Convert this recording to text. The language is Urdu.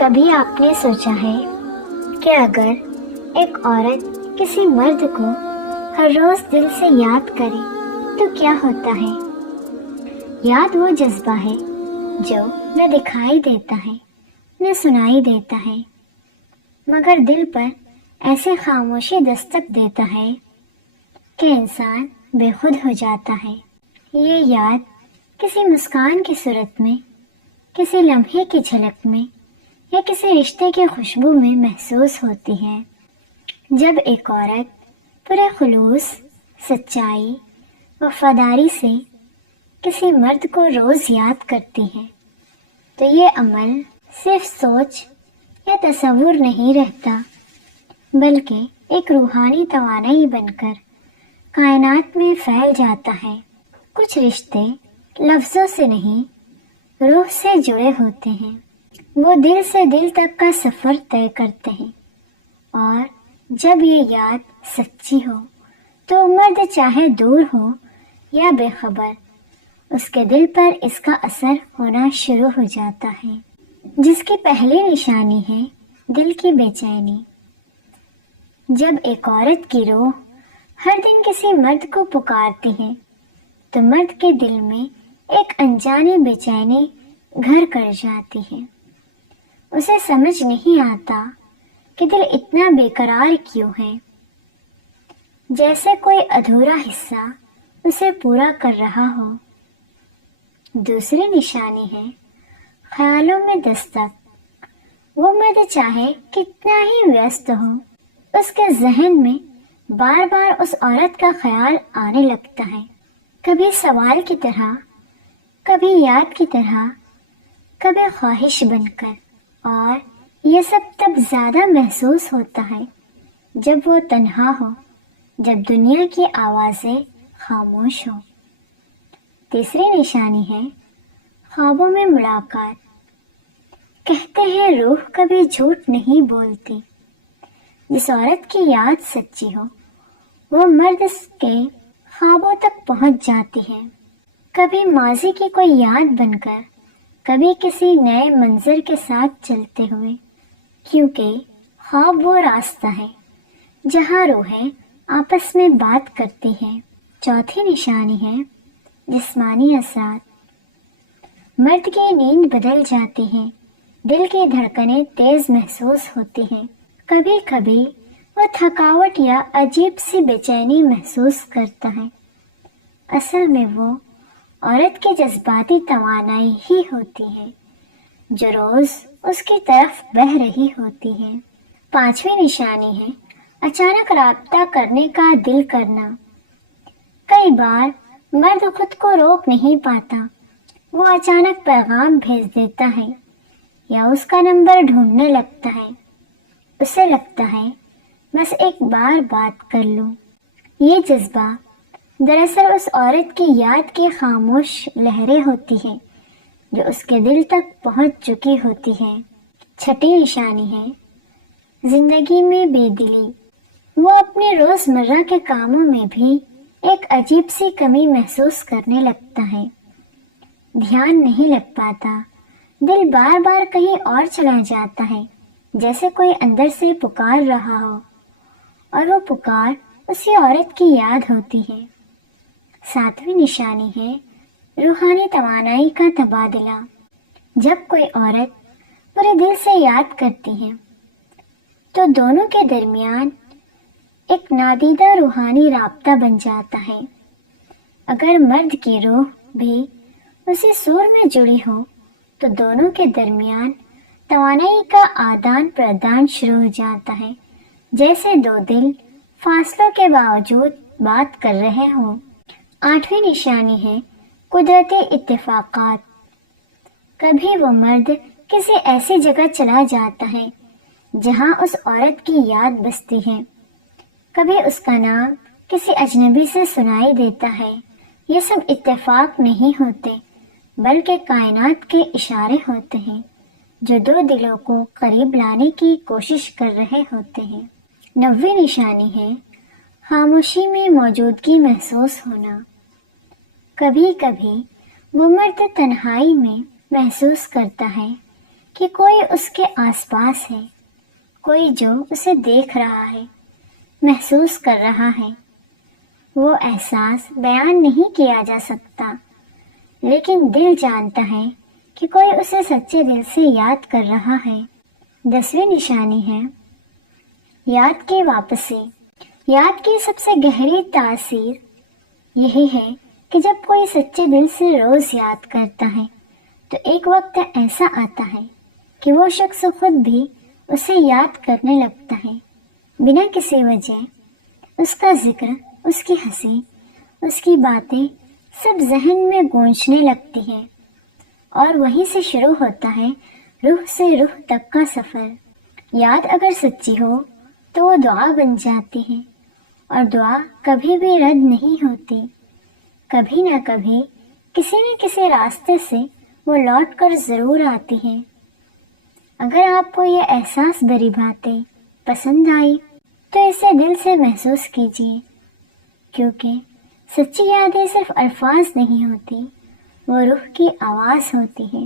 کبھی آپ نے سوچا ہے کہ اگر ایک عورت کسی مرد کو ہر روز دل سے یاد کرے تو کیا ہوتا ہے؟ یاد وہ جذبہ ہے جو نہ دکھائی دیتا ہے نہ سنائی دیتا ہے، مگر دل پر ایسے خاموشی دستک دیتا ہے کہ انسان بے خود ہو جاتا ہے۔ یہ یاد کسی مسکان کی صورت میں، کسی لمحے کی جھلک میں یا کسی رشتے کی خوشبو میں محسوس ہوتی ہے۔ جب ایک عورت پورے خلوص، سچائی، وفاداری سے کسی مرد کو روز یاد کرتی ہے تو یہ عمل صرف سوچ یا تصور نہیں رہتا، بلکہ ایک روحانی توانائی بن کر کائنات میں پھیل جاتا ہے۔ کچھ رشتے لفظوں سے نہیں، روح سے جڑے ہوتے ہیں۔ وہ دل سے دل تک کا سفر طے کرتے ہیں، اور جب یہ یاد سچی ہو تو مرد چاہے دور ہو یا بے خبر، اس کے دل پر اس کا اثر ہونا شروع ہو جاتا ہے، جس کی پہلی نشانی ہے دل کی بے چینی۔ جب ایک عورت کی روح ہر دن کسی مرد کو پکارتی ہے تو مرد کے دل میں ایک انجانی بے چینی گھر کر جاتی ہے۔ اسے سمجھ نہیں آتا کہ دل اتنا بے قرار کیوں ہے، جیسے کوئی ادھورا حصہ اسے پورا کر رہا ہو۔ دوسری نشانی ہے خیالوں میں دستک۔ وہ مرد چاہے کتنا ہی ویست ہو، اس کے ذہن میں بار بار اس عورت کا خیال آنے لگتا ہے، کبھی سوال کی طرح، کبھی یاد کی طرح، کبھی خواہش بن کر۔ اور یہ سب تب زیادہ محسوس ہوتا ہے جب وہ تنہا ہو، جب دنیا کی آوازیں خاموش ہو۔ تیسری نشانی ہے خوابوں میں ملاقات۔ کہتے ہیں روح کبھی جھوٹ نہیں بولتی۔ جس عورت کی یاد سچی ہو وہ مرد کے خوابوں تک پہنچ جاتی ہے، کبھی ماضی کی کوئی یاد بن کر، کبھی کسی نئے منظر کے ساتھ چلتے ہوئے، کیونکہ خواب وہ راستہ ہے جہاں روحیں آپس میں بات کرتی ہیں۔ چوتھی نشانی ہے جسمانی اثرات۔ مرد کی نیند بدل جاتی ہے، دل کی دھڑکنیں تیز محسوس ہوتی ہیں، کبھی کبھی وہ تھکاوٹ یا عجیب سی بے چینی محسوس کرتا ہے۔ اصل میں وہ عورت کی جذباتی توانائی ہی ہوتی ہے جو روز اس کی طرف بہہ رہی ہوتی ہے۔ پانچویں نشانی ہے اچانک رابطہ کرنے کا دل کرنا۔ کئی بار مرد خود کو روک نہیں پاتا، وہ اچانک پیغام بھیج دیتا ہے یا اس کا نمبر ڈھونڈنے لگتا ہے۔ اسے لگتا ہے بس ایک بار بات کر لوں۔ یہ جذبہ دراصل اس عورت کی یاد کی خاموش لہریں ہوتی ہیں جو اس کے دل تک پہنچ چکی ہوتی ہیں۔ چھٹی نشانی ہے زندگی میں بے دلی۔ وہ اپنے روزمرہ کے کاموں میں بھی ایک عجیب سی کمی محسوس کرنے لگتا ہے۔ دھیان نہیں لگ پاتا، دل بار بار کہیں اور چلا جاتا ہے، جیسے کوئی اندر سے پکار رہا ہو، اور وہ پکار اسی عورت کی یاد ہوتی ہے۔ ساتویں نشانی ہے روحانی توانائی کا تبادلہ۔ جب کوئی عورت پورے دل سے یاد کرتی ہے تو دونوں کے درمیان ایک نادیدہ روحانی رابطہ بن جاتا ہے۔ اگر مرد کی روح بھی اسی سور میں جڑی ہو تو دونوں کے درمیان توانائی کا آدان پردان شروع ہو جاتا ہے، جیسے دو دل فاصلوں کے باوجود بات کر رہے ہوں۔ آٹھویں نشانی ہے قدرتی اتفاقات۔ کبھی وہ مرد کسی ایسی جگہ چلا جاتا ہے جہاں اس عورت کی یاد بستی ہے، کبھی اس کا نام کسی اجنبی سے سنائی دیتا ہے۔ یہ سب اتفاق نہیں ہوتے، بلکہ کائنات کے اشارے ہوتے ہیں جو دو دلوں کو قریب لانے کی کوشش کر رہے ہوتے ہیں۔ 9ویں نشانی ہے خاموشی میں موجودگی محسوس ہونا۔ کبھی کبھی وہ مرد تنہائی میں محسوس کرتا ہے کہ کوئی اس کے آس پاس ہے، کوئی جو اسے دیکھ رہا ہے، محسوس کر رہا ہے۔ وہ احساس بیان نہیں کیا جا سکتا، لیکن دل جانتا ہے کہ کوئی اسے سچے دل سے یاد کر رہا ہے۔ 10ویں نشانی ہے یاد کی واپسی۔ یاد کی سب سے گہری تاثیر یہی ہے کہ جب کوئی سچے دل سے روز یاد کرتا ہے تو ایک وقت ایسا آتا ہے کہ وہ شخص خود بھی اسے یاد کرنے لگتا ہے، بنا کسی وجہ۔ اس کا ذکر، اس کی ہنسی، اس کی باتیں سب ذہن میں گونجنے لگتی ہیں، اور وہیں سے شروع ہوتا ہے روح سے روح تک کا سفر۔ یاد اگر سچی ہو تو وہ دعا بن جاتی ہے، اور دعا کبھی بھی رد نہیں ہوتی۔ کبھی نہ کبھی کسی نہ کسی راستے سے وہ لوٹ کر ضرور آتی ہے۔ اگر آپ کو یہ احساس بھری باتیں پسند آئی تو اسے دل سے محسوس کیجیے، کیونکہ سچی یادیں صرف الفاظ نہیں ہوتی، وہ روح کی آواز ہوتی ہے۔